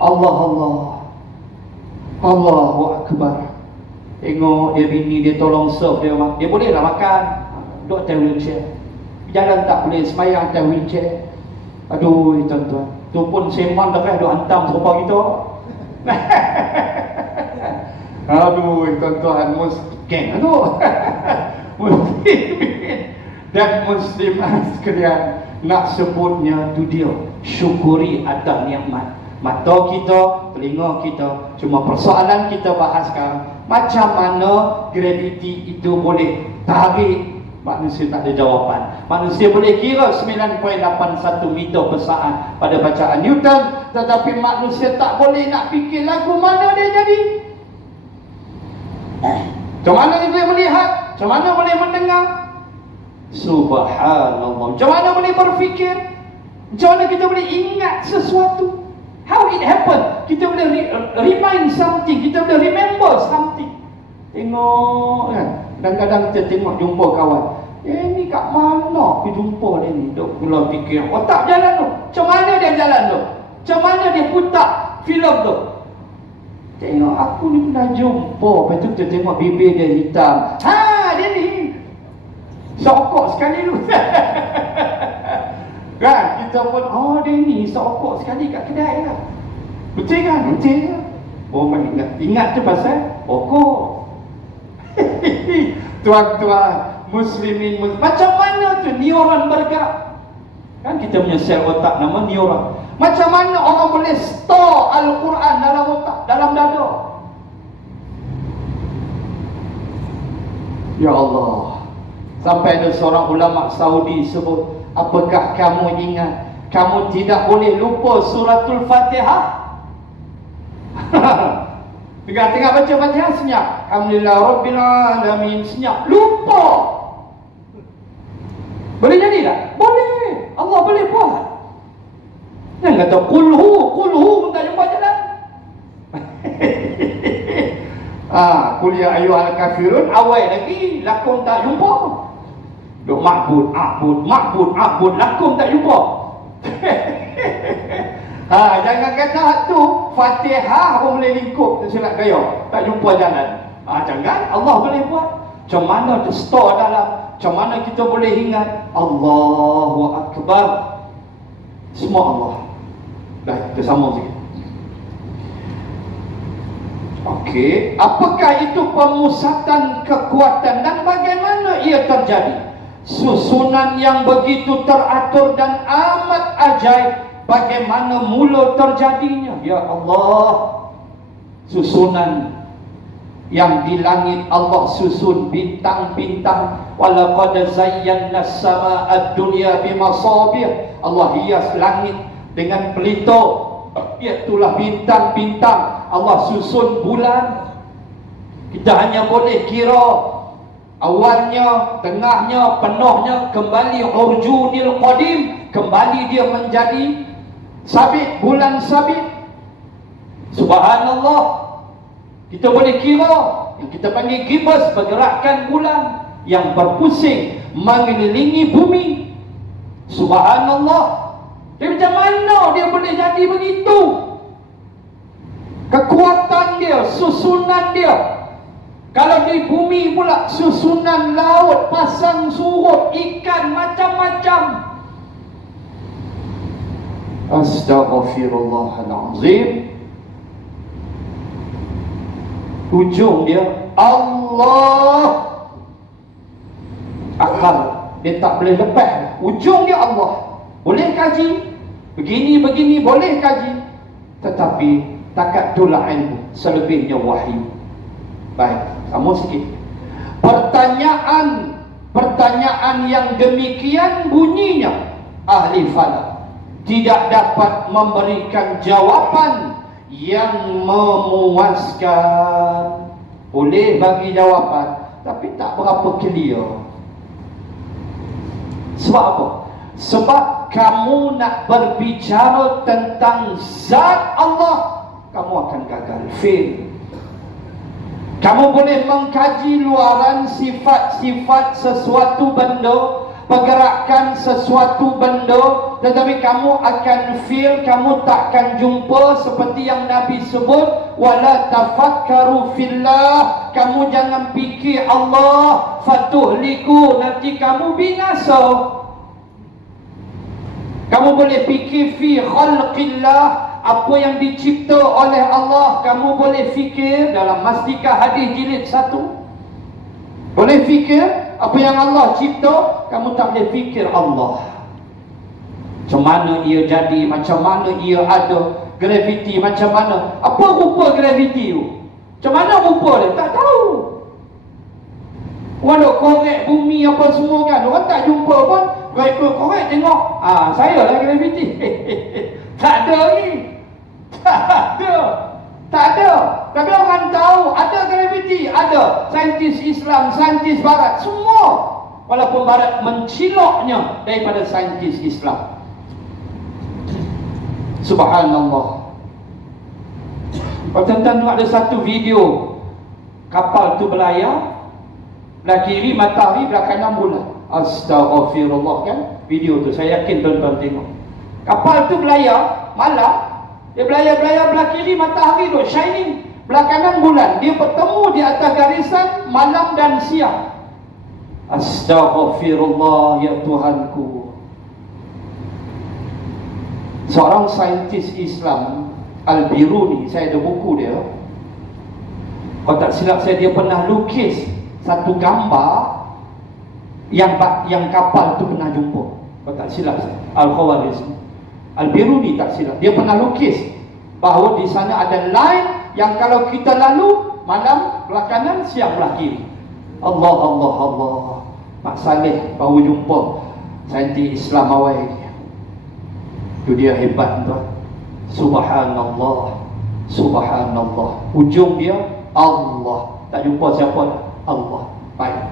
Allahu Akbar. Tengok dia bini dia tolong serve dia. Dia bolehlah makan, duduk atas wheelchair. Jalan tak boleh, sembahyang atas wheelchair. Aduh tuan-tuan, tu pun sembang dah duk hantam serupa kita. Aduh tuan-tuan, geng tu. muslimin dan muslimat sekalian, nak sebutnya tu dia, syukuri atas nikmat. Mata kita, telinga kita. Cuma persoalan kita bahas sekarang, macam mana graviti itu boleh tarik. Manusia tak ada jawapan. Manusia boleh kira 9.81 meter persaan pada bacaan Newton, tetapi manusia tak boleh nak fikir lagu mana dia jadi. Macam mana dia boleh melihat? Macam mana boleh mendengar? Subhanallah. Macam mana boleh berfikir? Macam mana kita boleh ingat sesuatu? How it happened? Kita boleh remind something, kita boleh remember something. Tengok kan, kadang-kadang kita tengok jumpa kawan, ni kat mana aku jumpa dia ni? Duk pula fikir, otak jalan tu. Macam mana dia jalan tu? Macam mana dia putar filem tu? Tengok aku ni pernah jumpa. Lepas tu kita tengok bibir dia hitam. Dia ni sokok sekali tu. Kan, kita pun, dia ni sokok sekali kat kedai lah. Betul kan? Betul kan? Oh, ingat tu pasal pokok. Tuan-tuan muslimin, macam mana tu neuron bergerak? Kan kita punya sel otak nama neuron. Macam mana orang boleh store Al-Quran dalam otak, dalam dada? Ya Allah. Sampai ada seorang ulama Saudi sebut, apakah kamu ingat kamu tidak boleh lupa suratul Fatihah? Tengah-tengah baca Fatihah senyap, alhamdulillah rabbil alamin, senyap, lupa. Boleh jadi tak? Boleh. Allah boleh buat. Jangan kata kulhu tak jumpa jalan. Qul ya ayyuhal kafirun, awal lagi lakum tak jumpa. Duk ma'bud, lakum tak jumpa. Jangan kata tu Fatihah pun boleh lingkup silap gaya, tak jumpa jalan. Jangan, Allah boleh buat. Macam mana tu store dalam, macam mana kita boleh ingat Allahu Akbar. Semua Allah. Dah, kita sambung sikit. Okey, apakah itu pemusatan kekuatan dan bagaimana ia terjadi? Susunan yang begitu teratur dan amat ajaib, bagaimana mula terjadinya? Ya Allah, susunan yang di langit Allah susun bintang-bintang. Walaqad zayyana as-samaa'a ad-dunya bimasabih. Allah hias langit dengan pelita, itulah bintang-bintang. Allah susun bulan. Kita hanya boleh kira awalnya, tengahnya, penuhnya, kembali urjunil qadim, kembali dia menjadi sabit, bulan sabit. Subhanallah. Kita boleh kira, yang kita panggil gibas, pergerakan bulan yang berpusing mengelilingi bumi. Subhanallah. Tapi macam mana dia boleh jadi begitu? Kekuatan dia, susunan dia. Kalau di bumi pula, susunan laut, pasang surut, ikan, macam-macam. Astaghfirullahalazim. Ujung dia Allah. Akal dia tak boleh lepas. Ujung dia Allah. Boleh kaji begini boleh kaji, tetapi takat itulah ilmu, selebihnya wahyu. Baik, sambung sikit. Pertanyaan yang demikian bunyinya, ahli falak tidak dapat memberikan jawapan yang memuaskan. Boleh bagi jawapan, tapi tak berapa clear. Sebab apa? Sebab kamu nak berbicara tentang zat Allah, kamu akan gagal, fail. Kamu boleh mengkaji luaran sifat-sifat sesuatu benda, pergerakan sesuatu benda, tetapi kamu akan feel, kamu takkan jumpa seperti yang Nabi sebut, wala tafakkaru fillah, kamu jangan fikir Allah, fatuhliku, nanti kamu binasa. Kamu boleh fikir fi khalqillah, apa yang dicipta oleh Allah, kamu boleh fikir dalam Mastika Hadis jilid 1. Boleh fikir Apa yang Allah cipta, kamu tak boleh fikir Allah. Macam mana ia jadi, macam mana ia ada, graviti macam mana. Apa rupa graviti tu? Macam mana rupa dia? Tak tahu. Orang nak korek bumi apa semua kan, orang tak jumpa pun, korek tengok, saya lah graviti. Tak ada ni. Tak ada. Tapi orang tahu ada graviti, ada. Saintis Islam, saintis Barat, semua. Walaupun Barat menciloknya daripada saintis Islam. Subhanallah. Tuan-tuan ada satu video kapal tu berlayar, belah kiri matahari, belah kanan bulan. Astaghfirullah kan. Video tu saya yakin tuan-tuan tengok. Kapal tu berlayar malam. Dia berlayar belah kiri matahari tu shining, belah kanan bulan. Dia bertemu di atas garisan malam dan siang. Astaghfirullah ya Tuhanku. Seorang saintis Islam, Al-Biruni, saya ada buku dia. Kalau tak silap saya, dia pernah lukis satu gambar yang kapal tu pernah jumpa. Kalau tak silap saya, Al-Khawarizmi, Al-Biruni tak silap, dia pernah lukis bahawa di sana ada line yang kalau kita lalu malam belah kanan, siang belah kiri. Allah. Mak Saleh baru jumpa saintis Islam awal dia. Itu dia hebat tuan. Subhanallah. Ujung dia Allah. Tak jumpa siapa dah. Allah. Baik.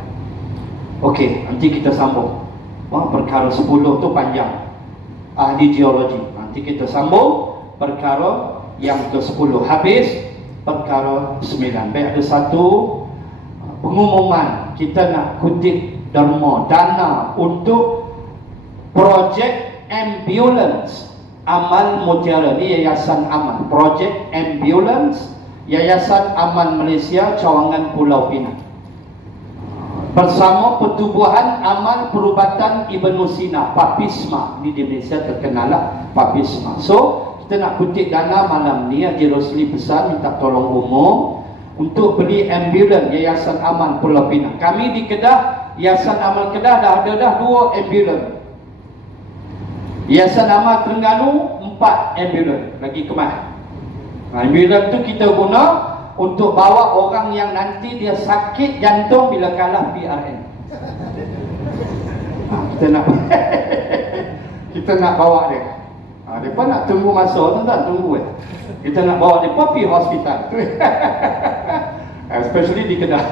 Okey, nanti kita sambung. Perkara 10 tu panjang. Ahli geologi. Nanti kita sambung perkara yang ke-10. Habis perkara 9. Baik, ada satu pengumuman. Kita nak kutip dana untuk projek ambulans Amal Mutiara. Ini Yayasan Aman. Projek ambulans Yayasan Aman Malaysia, Cawangan Pulau Pinang, bersama Pertubuhan Amal Perubatan Ibnu Sina, Papisma. Ini di Malaysia terkenal lah, Papisma. So kita nak kutip dana malam ni. Haji Rosli pesan minta tolong umum untuk beli ambulans Yayasan Aman Pulau Pinang. Kami di Kedah, Yayasan Amal Kedah dah ada 2 ambulans. Yayasan Amal Terengganu 4 ambulans lagi kemas. Ambulans tu kita guna untuk bawa orang yang nanti dia sakit jantung bila kalah PRN. Kita nak bawa dia. Mereka nak tunggu masa, tuan-tuan, tunggu. Kita nak bawa dia pergi hospital. Especially di Kedah.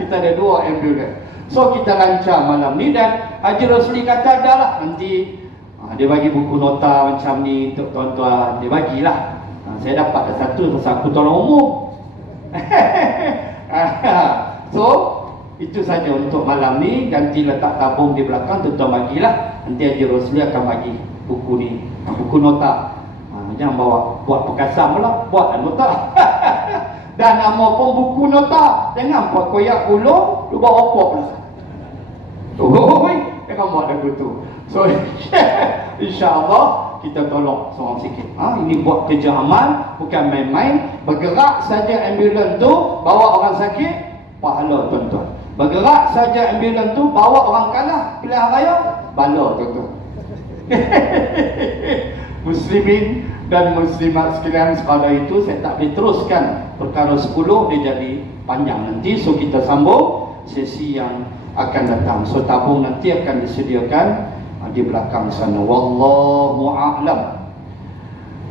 Kita ada 2 ambulans. So kita rancang malam ni, dan Haji Rosli kata dah lah nanti dia bagi buku nota macam ni untuk tuan-tuan. Dia bagilah. Saya dapat satu, aku tolong umum. So itu saja untuk malam ni. Ganti letak tabung di belakang, tuan-tuan bagilah. Nanti Haji Rosli akan bagi buku ni, buku nota. Jangan bawa buat perkasam pula, buat nota. Dan nama pun buku nota. Jangan buat koyak ulung, tu bawa opok pula. Jangan buat lagu tu. So insya-Allah kita tolong seorang sikit. Ini buat kerja amal, bukan main-main. Bergerak saja ambulans tu bawa orang sakit, pahala tuan-tuan. Bergerak saja ambulans tu bawa orang kalah pilihan raya, bala tuan-tuan. Muslimin dan muslimat sekalian, sekadar itu saya tak boleh teruskan perkara 10, dia jadi panjang nanti. So kita sambung sesi yang akan datang. So tabung nanti akan disediakan di belakang sana. Wallahu a'lam.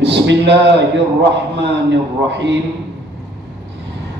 Bismillahirrahmanirrahim.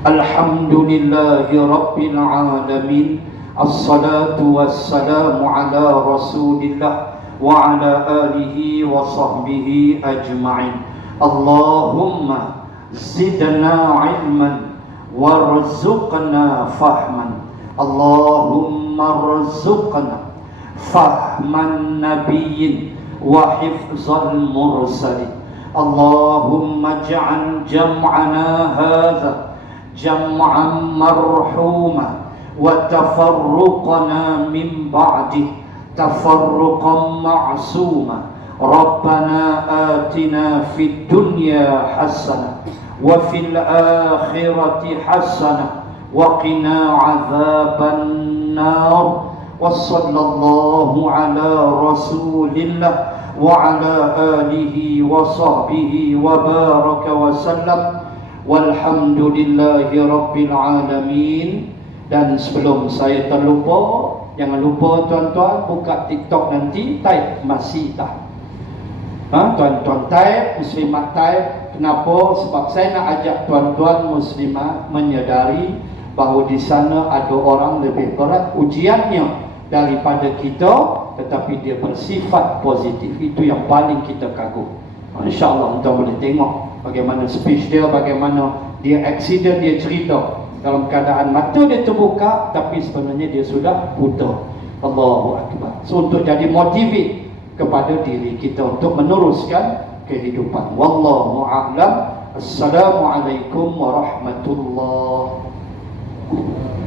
Alhamdulillahi rabbil alamin. Assalatu wassalamu ala rasulillah wa ala alihi wa sahbihi ajma'in. Allahumma zidna ilman warzuqna fahman. Allahumma rzuqna fahman nabiyyin wa hifzal mursalin. Allahumma ja'al jam'ana hadha jam'an marhuma wa tafarruqana min ba'dih tafarruqan ma'suma. Rabbana atina fid dunya hasanah wa fil akhirati hasanah wa qina adzaban nar. النار. وصلى الله على رسول الله وعلى آله وصحبه وبارك وسلم والحمد لله رب العالمين. Dan sebelum saya terlupa, jangan lupa tuan-tuan buka TikTok nanti, type masih tak. Tuan-tuan type, muslimat type. Kenapa? Sebab saya nak ajak tuan-tuan muslimat menyedari bahawa di sana ada orang lebih berat ujiannya daripada kita, tetapi dia bersifat positif. Itu yang paling kita kagum. InsyaAllah tuan boleh tengok bagaimana speech dia, bagaimana dia accident, dia cerita dalam keadaan mata dia terbuka tapi sebenarnya dia sudah buta. Allahu Akbar. So untuk jadi motivate kepada diri kita untuk meneruskan kehidupan. Wallahu a'lam. Assalamualaikum warahmatullahi wabarakatuh.